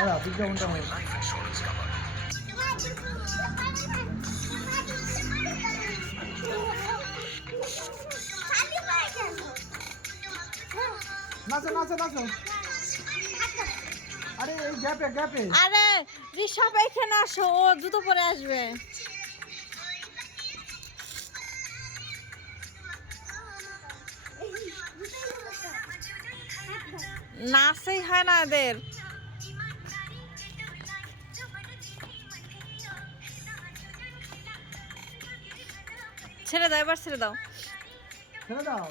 দাঁড়া বিজ্ঞাপনটা হয়। নাচো নাচো নাচো। আরে এই গ্যাপে গ্যাপে। আরে ঋষভ এখানে আসো, ও জুতো পরে আসবে। নাচেই হয় না এদের। ছেড়ে দাও, এবার ছেড়ে দাও। ছেড়ে দাও।